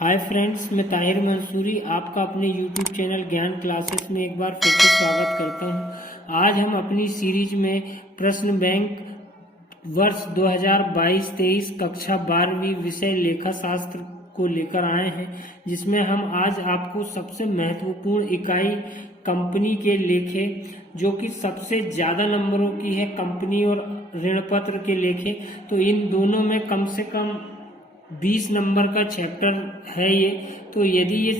Hi friends, मैं ताहिर मंसूरी आपका अपने यूट्यूब चैनल ज्ञान क्लासेस में एक बार फिर से स्वागत करता हूं। आज हम अपनी सीरीज में प्रश्न बैंक वर्ष 2022-23 कक्षा 12वीं विषय लेखा शास्त्र को लेकर आए हैं, जिसमें हम आज आपको सबसे महत्वपूर्ण इकाई कंपनी के लेखे, जो कि सबसे ज़्यादा नंबरों की है, कंपनी और ऋण पत्र के लेखे, तो इन दोनों में कम से कम 20 नंबर का चैप्टर है ये। तो यदि ये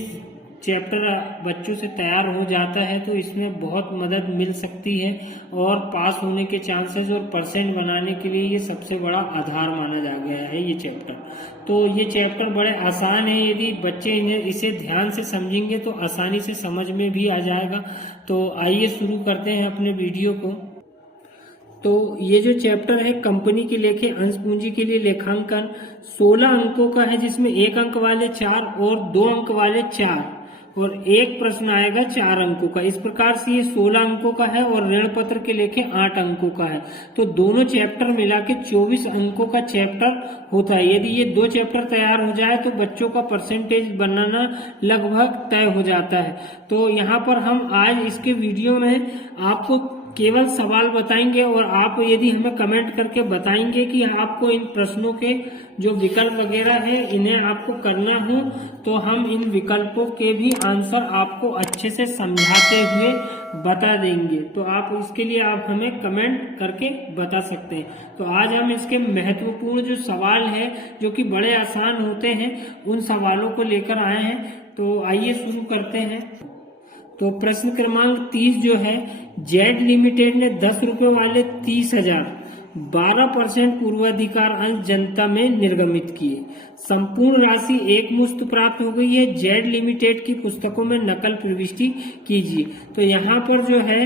चैप्टर बच्चों से तैयार हो जाता है तो इसमें बहुत मदद मिल सकती है और पास होने के चांसेस और परसेंट बनाने के लिए ये सबसे बड़ा आधार माना जा गया है ये चैप्टर। तो ये चैप्टर बड़े आसान है, यदि बच्चे इसे ध्यान से समझेंगे तो आसानी से समझ में भी आ जाएगा। तो आइए शुरू करते हैं अपने वीडियो को। तो ये जो चैप्टर है कंपनी के लेखे अंश पूंजी के लिए लेखांकन 16 अंकों का है, जिसमें 1 अंक वाले 4 और 2 अंक वाले 4 और एक प्रश्न आएगा 4 अंकों का। इस प्रकार से ये 16 अंकों का है और ऋण पत्र के लेखे 8 अंकों का है। तो दोनों चैप्टर मिला के 24 अंकों का चैप्टर होता है। यदि ये 2 चैप्टर तैयार हो जाए तो बच्चों का परसेंटेज बनाना लगभग तय हो जाता है। तो यहाँ पर हम आज इसके वीडियो में आपको केवल सवाल बताएंगे और आप यदि हमें कमेंट करके बताएंगे कि आपको इन प्रश्नों के जो विकल्प वगैरह है इन्हें आपको करना हो, तो हम इन विकल्पों के भी आंसर आपको अच्छे से समझाते हुए बता देंगे। तो आप इसके लिए आप हमें कमेंट करके बता सकते हैं। तो आज हम इसके महत्वपूर्ण जो सवाल है, जो कि बड़े आसान होते हैं, उन सवालों को लेकर आए हैं। तो आइए शुरू करते हैं। तो प्रश्न क्रमांक 30 जो है, जेड लिमिटेड ने 10 रुपए वाले 30,000 12% पूर्वाधिकार अंश जनता में निर्गमित किए। संपूर्ण राशि एक मुश्त प्राप्त हो गई है। जेड लिमिटेड की पुस्तकों में नकल प्रविष्टि कीजिए। तो यहाँ पर जो है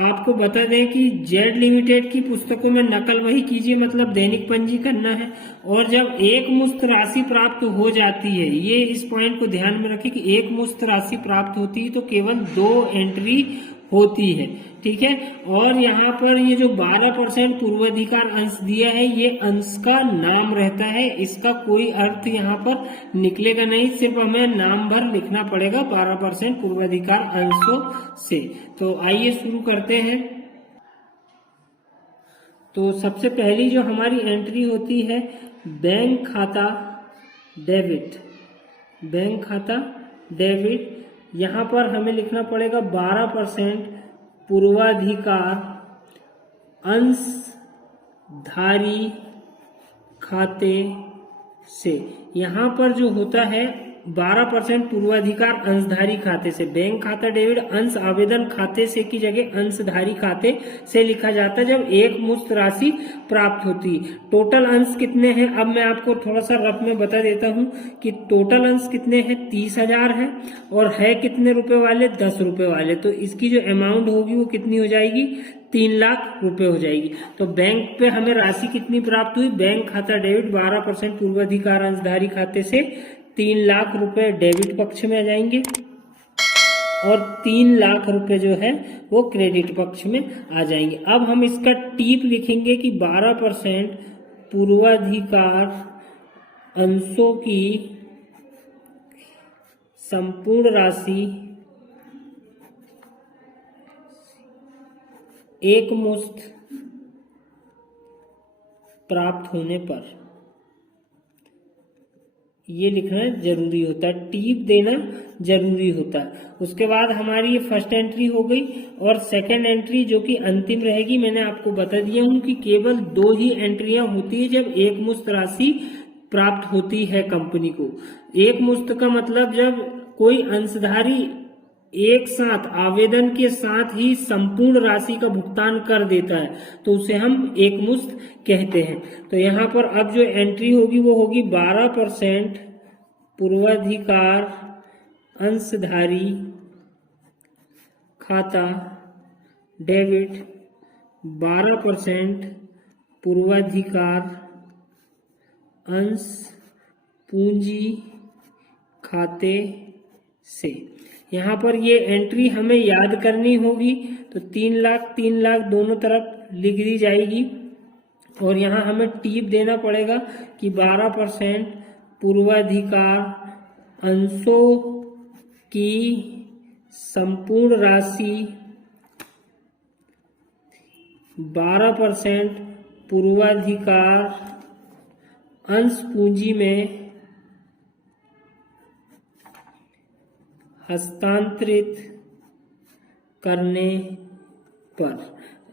आपको बता दें कि जेड लिमिटेड की पुस्तकों में नकल वही कीजिए, मतलब दैनिक पंजी करना है। और जब एक मुश्त राशि प्राप्त हो जाती है, ये इस पॉइंट को ध्यान में रखें कि एक मुश्त राशि प्राप्त होती है तो केवल 2 एंट्री होती है, ठीक है। और यहाँ पर ये जो 12% पूर्वाधिकार अंश दिया है, ये अंश का नाम रहता है, इसका कोई अर्थ यहाँ पर निकलेगा नहीं, सिर्फ हमें नाम भर लिखना पड़ेगा 12% पूर्वाधिकार अंशों से। तो आइए शुरू करते हैं। तो सबसे पहली जो हमारी एंट्री होती है, बैंक खाता डेबिट। बैंक खाता डेबिट, यहाँ पर हमें लिखना पड़ेगा 12% पूर्वाधिकार अंशधारी खाते से। यहाँ पर जो होता है 12% पूर्वाधिकार अंशधारी खाते से, बैंक खाता डेबिट अंश आवेदन खाते से की जगह अंशधारी खाते से लिखा जाता है जब एक मुश्त राशि प्राप्त होती। टोटल अंश कितने हैं, अब मैं आपको थोड़ा सा रफ में बता देता हूं कि टोटल अंश कितने हैं, 30,000 है और है कितने रुपए वाले, 10 रुपए वाले। तो इसकी जो अमाउंट होगी वो कितनी हो जाएगी, 3 लाख रुपए हो जाएगी। तो बैंक पे हमें राशि कितनी प्राप्त हुई, बैंक खाता डेबिट 12% पूर्वाधिकार अंशधारी खाते से 3 लाख रुपए डेबिट पक्ष में आ जाएंगे और 3 लाख रुपए जो है वो क्रेडिट पक्ष में आ जाएंगे। अब हम इसका टीप लिखेंगे कि 12% पूर्वाधिकार अंशों की संपूर्ण राशि एक मुश्त प्राप्त होने पर, ये लिखना जरूरी होता है, टीप देना जरूरी होता है। उसके बाद हमारी ये फर्स्ट एंट्री हो गई और सेकंड एंट्री जो कि अंतिम रहेगी, मैंने आपको बता दिया हूं कि केवल 2 ही एंट्रियां होती है जब एक मुश्त राशि प्राप्त होती है कंपनी को। एक मुश्त का मतलब जब कोई अंशधारी एक साथ आवेदन के साथ ही संपूर्ण राशि का भुगतान कर देता है तो उसे हम एक मुश्त कहते हैं। तो यहाँ पर अब जो एंट्री होगी वो होगी 12% पूर्वाधिकार अंशधारी खाता डेबिट 12% पूर्वाधिकार अंश पूंजी खाते से। यहाँ पर ये एंट्री हमें याद करनी होगी, तो 3 लाख दोनों तरफ लिख दी जाएगी और यहाँ हमें टीप देना पड़ेगा कि 12% पूर्वाधिकार अंशों की संपूर्ण राशि 12% पूर्वाधिकार अंश पूंजी में हस्तांतरित करने पर।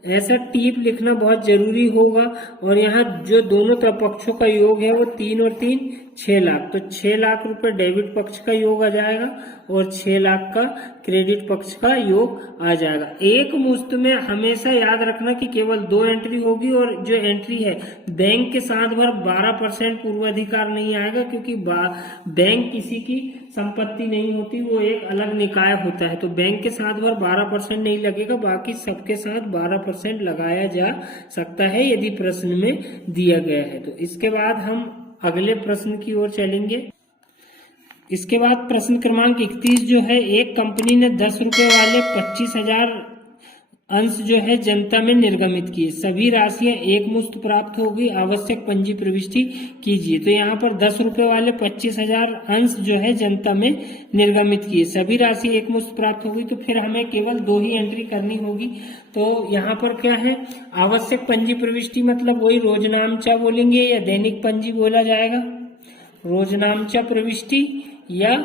ऐसा टिप लिखना बहुत जरूरी होगा। और यहाँ जो दोनों पक्षों का योग है वो 3 और 3 6 लाख, तो 6 लाख रुपए डेबिट पक्ष का योग आ जाएगा और 6 लाख का क्रेडिट पक्ष का योग आ जाएगा। एक मुश्त में हमेशा याद रखना कि केवल 2 एंट्री होगी और जो एंट्री है बैंक के साथ भर 12% पूर्वाधिकार नहीं आएगा, क्योंकि बैंक किसी की संपत्ति नहीं होती, वो एक अलग निकाय होता है। तो बैंक के साथ भर 12% नहीं लगेगा, बाकी सबके साथ 12% लगाया जा सकता है यदि प्रश्न में दिया गया है। तो इसके बाद हम अगले प्रश्न की ओर चलेंगे। इसके बाद प्रश्न क्रमांक 31 जो है, एक कंपनी ने 10 रुपए वाले 25,000 अंश जो है जनता में निर्गमित किए, सभी राशियां एक मुश्त प्राप्त होगी, आवश्यक पंजी प्रविष्टि कीजिए। तो यहाँ पर 10 रुपए वाले 25,000 अंश जो है जनता में निर्गमित किए, सभी राशि एक मुश्त प्राप्त होगी, तो फिर हमें केवल 2 ही एंट्री करनी होगी। तो यहाँ पर क्या है, आवश्यक पंजी प्रविष्टि मतलब वही रोजनामचा बोलेंगे या दैनिक पंजी बोला जाएगा, रोजनामचा प्रविष्टि या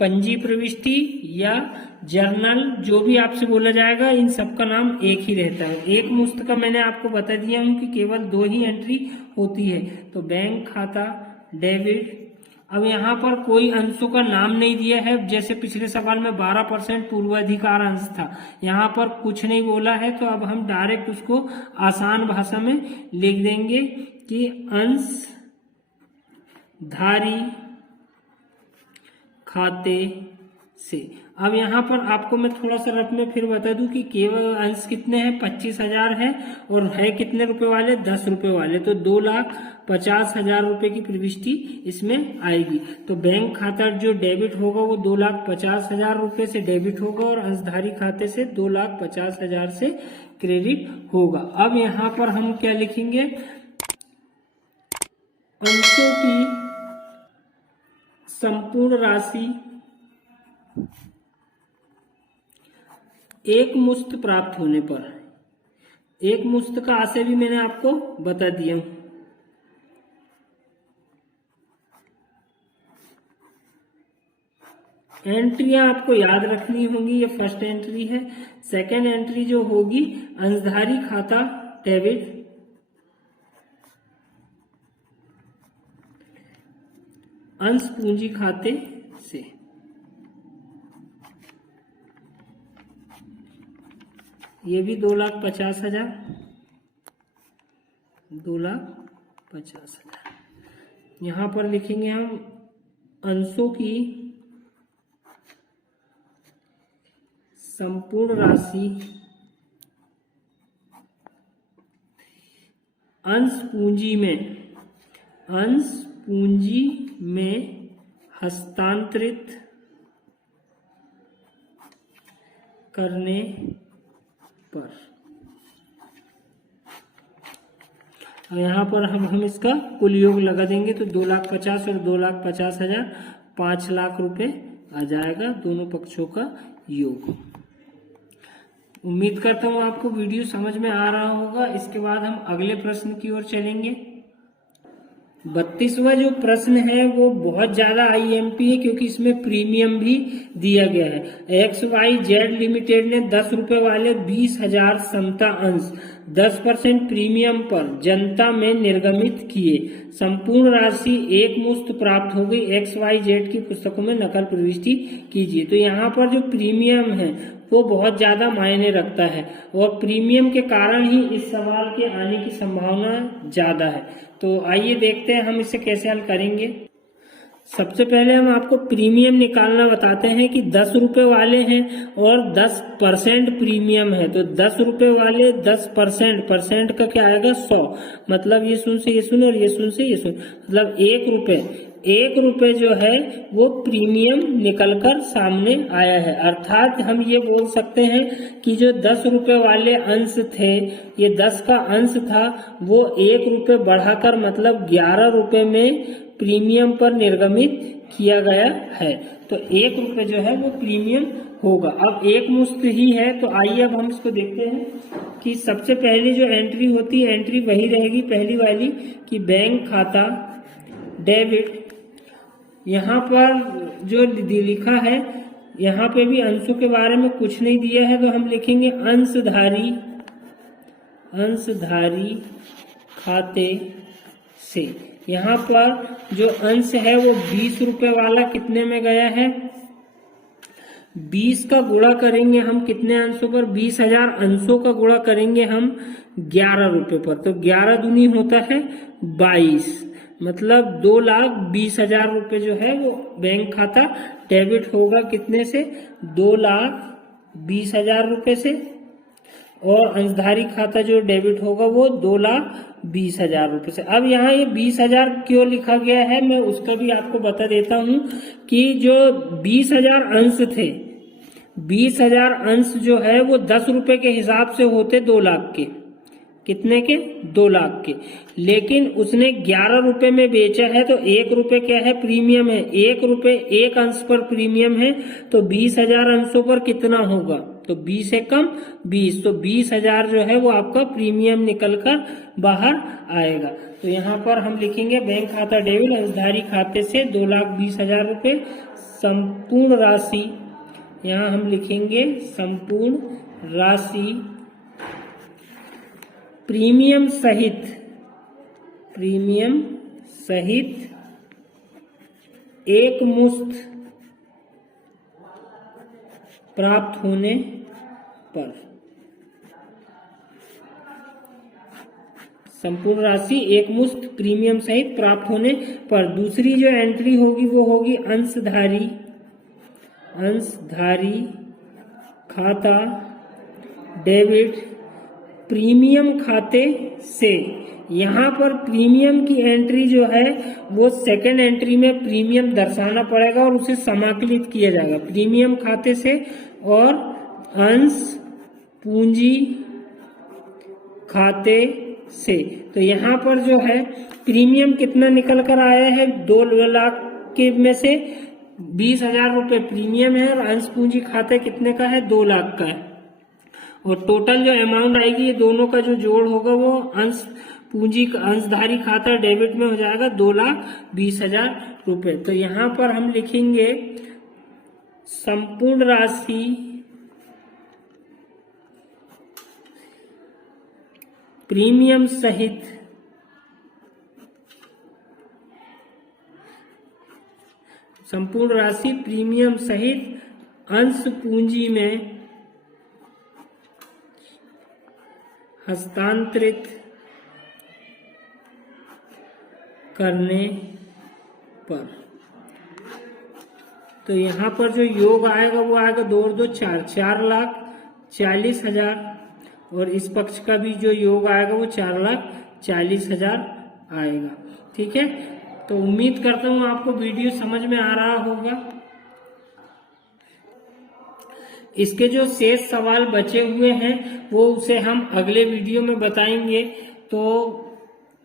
पंजी प्रविष्टि या जर्नल, जो भी आपसे बोला जाएगा, इन सब का नाम एक ही रहता है। एक मुश्त का मैंने आपको बता दिया हूं कि केवल 2 ही एंट्री होती है। तो बैंक खाता डेबिट। अब यहाँ पर कोई अंशों का नाम नहीं दिया है, जैसे पिछले सवाल में 12% पूर्वाधिकार अंश था, यहाँ पर कुछ नहीं बोला है। तो अब हम डायरेक्ट उसको आसान भाषा में लिख देंगे कि अंशधारी खाते से। अब यहाँ पर आपको मैं थोड़ा सा रफ में फिर बता दूं कि केवल अंश कितने हैं, 25,000 है, और है कितने रुपए वाले, 10 रुपए वाले, तो 2,50,000 रुपए की प्रविष्टि इसमें आएगी। तो बैंक खाता जो डेबिट होगा वो 2,50,000 रुपए से डेबिट होगा और अंशधारी खाते से 2,50,000 से क्रेडिट होगा। अब यहाँ पर हम क्या लिखेंगे, अंशों की संपूर्ण राशि एक मुश्त प्राप्त होने पर। एक मुश्त का आशय भी मैंने आपको बता दिया हूं। एंट्रियां आपको याद रखनी होंगी, ये फर्स्ट एंट्री है। सेकेंड एंट्री जो होगी, अंशधारी खाता डेबिट, अंश पूंजी खाते से। ये भी 2,50,000, 2,50,000। यहां पर लिखेंगे हम अंशों की संपूर्ण राशि अंश पूंजी में हस्तांतरित करने पर। यहाँ पर हम इसका कुल योग लगा देंगे, तो 2,50,000 और 2,50,000 5 लाख रुपए आ जाएगा, दोनों पक्षों का योग। उम्मीद करता हूँ आपको वीडियो समझ में आ रहा होगा। इसके बाद हम अगले प्रश्न की ओर चलेंगे। 32वां जो प्रश्न है वो बहुत ज्यादा IMP है, क्योंकि इसमें प्रीमियम भी दिया गया है। XYZ लिमिटेड ने 10 रुपए वाले 20,000 समता अंश 10% प्रीमियम पर जनता में निर्गमित किए, संपूर्ण राशि एक मुश्त प्राप्त हो गई, XYZ की पुस्तकों में नकल प्रविष्टि कीजिए। तो यहाँ पर जो प्रीमियम है वो बहुत ज्यादा मायने रखता है, और प्रीमियम के कारण ही इस सवाल के आने की संभावना ज्यादा है। तो आइए देखते हैं हम इसे कैसे हल करेंगे। सबसे पहले हम आपको प्रीमियम निकालना बताते हैं कि 10 रुपए वाले हैं और 10% प्रीमियम है। तो 10 रुपए वाले 10%, परसेंट का क्या आएगा 100, मतलब ये शून्य से ये शून्य और ये शून्य से ये शून्य, मतलब 1 रुपए जो है वो प्रीमियम निकलकर सामने आया है। अर्थात हम ये बोल सकते हैं कि जो 10 रुपए वाले अंश थे, ये 10 का अंश था, वो 1 रुपए बढ़ाकर मतलब 11 रुपए में प्रीमियम पर निर्गमित किया गया है। तो 1 रुपये जो है वो प्रीमियम होगा। अब एक मुश्त ही है, तो आइए अब हम इसको देखते हैं कि सबसे पहली जो एंट्री होती है, एंट्री वही रहेगी पहली वाली कि बैंक खाता डेबिट। यहाँ पर जो लिखा है, यहाँ पे भी अंशों के बारे में कुछ नहीं दिया है, तो हम लिखेंगे अंशधारी खाते से। यहाँ पर जो अंश है वो 20 रुपए वाला कितने में गया है, 20 का गुणा करेंगे हम कितने अंशों पर, 20,000 अंशों का गुणा करेंगे हम 11 रुपए पर। तो 11 दूनी होता है 22, मतलब 2,20,000 रुपए जो है वो बैंक खाता डेबिट होगा कितने से, 2,20,000 रुपए से। और अंशधारी खाता जो डेबिट होगा वो 2,20,000 रुपए से। अब यहाँ ये 20,000 क्यों लिखा गया है, मैं उसका भी आपको बता देता हूँ कि जो 20,000 अंश थे, 20,000 अंश जो है वो 10 रुपए के हिसाब से होते 2 लाख के, कितने के, 2 लाख के। लेकिन उसने 11 रुपए में बेचा है, तो 1 रुपए क्या है, प्रीमियम है। 1 रुपए 1 अंश पर प्रीमियम है, तो 20,000 अंशों पर कितना होगा, तो 20 से कम 20, तो 20,000 जो है वो आपका प्रीमियम निकलकर बाहर आएगा। तो यहाँ पर हम लिखेंगे बैंक खाता डेबिट अंशधारी खाते से 2,20,000 रुपए। संपूर्ण राशि, यहाँ हम लिखेंगे संपूर्ण राशि प्रीमियम सहित एक मुश्त प्राप्त होने पर, संपूर्ण राशि एक मुश्त प्रीमियम सहित प्राप्त होने पर। दूसरी जो एंट्री होगी वो होगी अंशधारी खाता डेबिट प्रीमियम खाते से। यहाँ पर प्रीमियम की एंट्री जो है वो सेकेंड एंट्री में प्रीमियम दर्शाना पड़ेगा और उसे समाकलित किया जाएगा प्रीमियम खाते से और अंश पूंजी खाते से। तो यहाँ पर जो है प्रीमियम कितना निकल कर आया है, 2 लाख के में से 20,000 रुपए प्रीमियम है और अंश पूंजी खाते कितने का है, 2 लाख का है। और टोटल जो अमाउंट आएगी ये दोनों का जो जोड़ होगा वो अंश पूंजी का अंशधारी खाता डेबिट में हो जाएगा 2,20,000 रुपए। तो यहाँ पर हम लिखेंगे संपूर्ण राशि प्रीमियम सहित अंश पूंजी में हस्तांतरित करने पर। तो यहाँ पर जो योग आएगा वो आएगा 2 और 2 4, 4,40,000 और इस पक्ष का भी जो योग आएगा वो 4,40,000 आएगा। ठीक है, तो उम्मीद करता हूँ आपको वीडियो समझ में आ रहा होगा। इसके जो शेष सवाल बचे हुए हैं वो उसे हम अगले वीडियो में बताएंगे। तो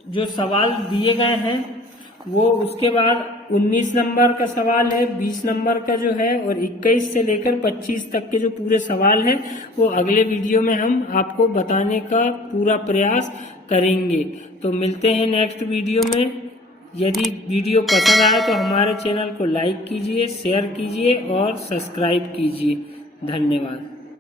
जो सवाल दिए गए हैं वो उसके बाद 19 नंबर का सवाल है, 20 नंबर का जो है और 21 से लेकर 25 तक के जो पूरे सवाल हैं वो अगले वीडियो में हम आपको बताने का पूरा प्रयास करेंगे। तो मिलते हैं नेक्स्ट वीडियो में। यदि वीडियो पसंद आया तो हमारे चैनल को लाइक कीजिए, शेयर कीजिए और सब्सक्राइब कीजिए। धन्यवाद।